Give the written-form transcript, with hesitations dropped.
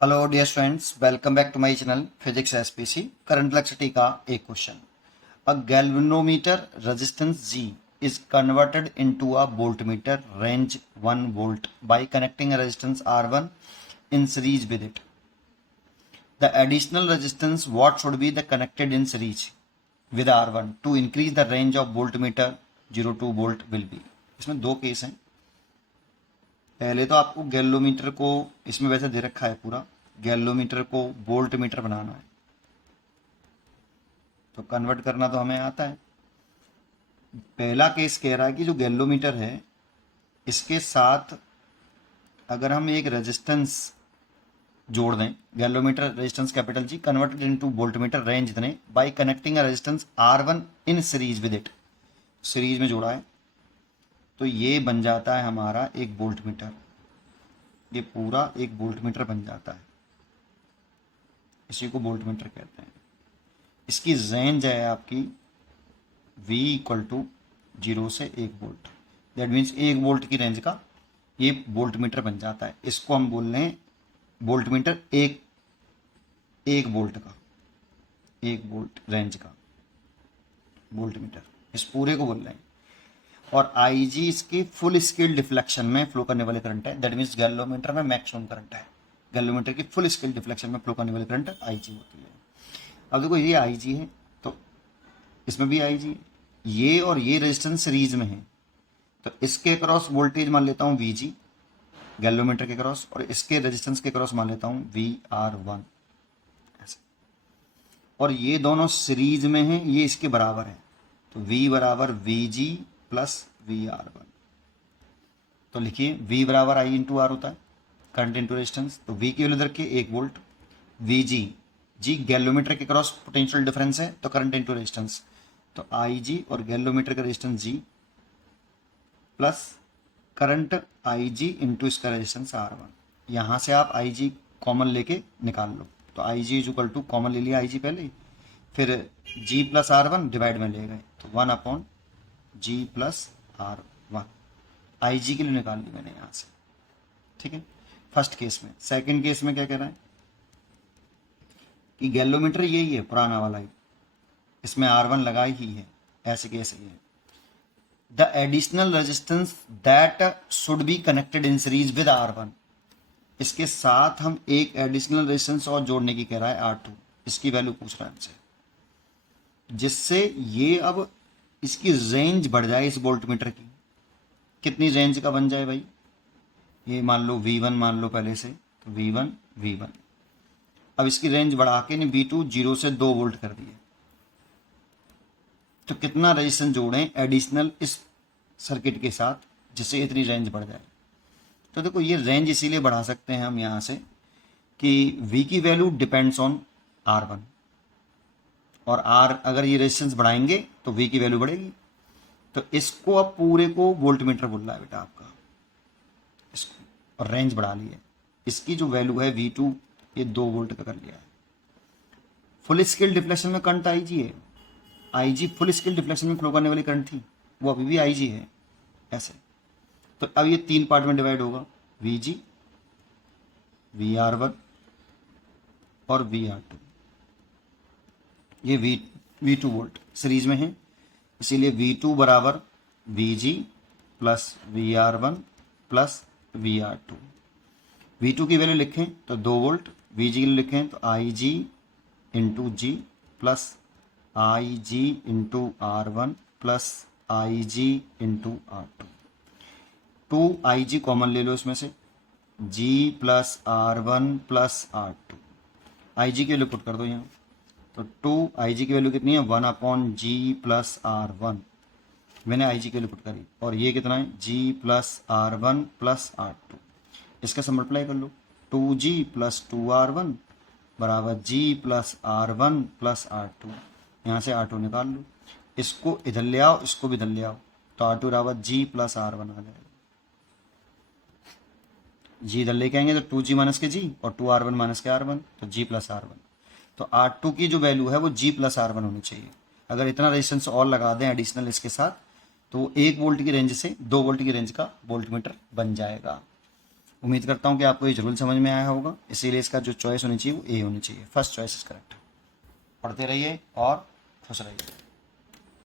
Hello dear students, welcome back to my channel physics SPC. Current electricity का एक question. A galvanometer resistance G is converted into a voltmeter range 1 volt by connecting a resistance R1 in series with it. The additional resistance what should be the connected in series with R1 to increase the range of voltmeter 02 volt will be। इसमें दो case हैं। पहले तो आपको galvanometer को, इसमें वैसे दे रखा है पूरा, गैलोमीटर को वोल्ट मीटर बनाना है तो कन्वर्ट करना तो हमें आता है। पहला केस कह रहा है कि जो गैलोमीटर है इसके साथ अगर हम एक रेजिस्टेंस जोड़ दें, galvanometer resistance capital G converted into voltmeter range इतने by connecting a resistance R1 in series with it, series में जोड़ा है तो ये बन जाता है हमारा एक वोल्टमीटर। ये पूरा एक वोल्टमीटर बन जाता है, इसी को वोल्टमीटर कहते हैं। इसकी रेंज है आपकी V इक्वल टू 0 से 1 वोल्ट। दैट मीन्स 1 वोल्ट की रेंज का ये वोल्ट मीटर बन जाता है। इसको हम बोल रहे हैं वोल्ट मीटर, एक वोल्ट का, 1 वोल्ट रेंज का वोल्ट मीटर, इस पूरे को बोल रहे हैं। और IG इसकी फुल स्केल डिफ्लेक्शन में फ्लो करने वाले करंट है। दैट मीन्स गैलोमीटर में मैक्सिमम करंट है। गैलोमीटर की फुल स्केल डिफ्लेक्शन में फ्लो करने वाली करंट IG होती है। अब देखो ये IG है तो इसमें भी IG है, ये और ये रेजिस्टेंस सीरीज में है तो इसके क्रॉस वोल्टेज मान लेता हूँ VG गैलोमीटर के क्रॉस, और इसके रेजिस्टेंस के क्रॉस मान लेता हूँ VR1 ऐसे। और ये दोनों सीरीज में हैं, ये इसके बराबर है तो V बराबर VG प्लस VR1। तो लिखिए V बराबर I इंटू आर होता है, करंट इंटू रेजिस्टेंस। तो V की वैल्यू रखिए 1 वोल्ट, VG जी गैलोमीटर के क्रॉस पोटेंशियल डिफरेंस है तो करंट इंटू रेजिस्टेंस, तो IG और गैलोमीटर का resistance G plus current IG into इसका रेजिस्टेंस R1। यहाँ से आप IG कॉमन लेके निकाल लो तो IG is equal to, common ले लिया IG पहले, फिर G प्लस R1 डिवाइड में ले गए तो 1 upon G plus R1। IG के लिए निकाल ली मैंने यहाँ से, ठीक है, फर्स्ट केस में। सेकंड केस में क्या कह रहा है कि गैलोमीटर यही है पुराना वाला ही, इसमें R1 लगा ही है, ऐसे केस है। The additional resistance that should be connected in series with R1, इसके साथ हम एक एडिशनल रेजिस्टेंस और जोड़ने की कह रहा है R2, इसकी वैल्यू पूछ रहा है हमसे, जिससे ये अब इसकी रेंज बढ़ जाए इस वोल्टमीटर की। कितनी रेंज का बन जाए भाई, ये मान लो V1 मान लो पहले से, तो V1 अब इसकी रेंज बढ़ा के नहीं V2 0 से 2 वोल्ट कर दिए तो कितना रेजिस्टेंस जोड़ें एडिशनल इस सर्किट के साथ जिससे इतनी रेंज बढ़ जाए। तो देखो ये रेंज इसीलिए बढ़ा सकते हैं हम यहाँ से कि V की वैल्यू डिपेंड्स ऑन R1, और R अगर ये रेजिस्टेंस बढ़ाएंगे तो V की वैल्यू बढ़ेगी। तो इसको अब पूरे को वोल्टमीटर बोल रहा है बेटा आपका, इसको, और रेंज बढ़ा ली है। इसकी जो वैल्यू है V2 ये 2 वोल्ट का कर लिया है। फुल स्केल डिफ्लेक्शन में करंट IG है, IG फुल स्केल डिफ्लेक्शन में फ्लो करने वाली करंट थी, वो अभी भी IG है ऐसे। तो अब ये 3 पार्ट में डिवाइड होगा, VG VR1 और VR2। ये V2 वोल्ट सीरीज में है, इसीलिए V2 बराबर VG plus VR1 plus VR2। V2 की वैल्यू लिखें तो 2 वोल्ट, VG की लिखें तो IG into G plus IG into R1 plus IG into R2। 2IG common ले लो इसमें से, G plus R1 plus R2। IG की वैल्यू पुट कर दो यहाँ, तो 2IG की वैल्यू कितनी है 1 अपॉन G प्लस R1, मैंने IG की वैल्यू पुट करी, और ये कितना है G plus R1 plus R2। इसका सब मल्टीप्लाई कर लो, 2G प्लस 2R1 बराबर G plus R1 plus R2। यहाँ से R2 निकाल लो, इसको इधर ले आओ, इसको भी इधर ले आओ, तो R2 बराबर G प्लस R1 आ जाएगा। G इधर लेके आएंगे तो 2G माइनस के G और 2R1 माइनस के R1, तो G प्लस R1। तो R2 की जो वैल्यू है वो G प्लस R1 होनी चाहिए। अगर इतना रेजिस्टेंस और लगा दें एडिशनल इसके साथ तो 1 वोल्ट की रेंज से 2 वोल्ट की रेंज का वोल्टमीटर बन जाएगा। उम्मीद करता हूँ कि आपको ये जरूर समझ में आया होगा, इसीलिए इसका जो चॉइस होनी चाहिए वो ए होनी चाहिए। First choice is correct. पढ़ते रहिए और खुश रहिए।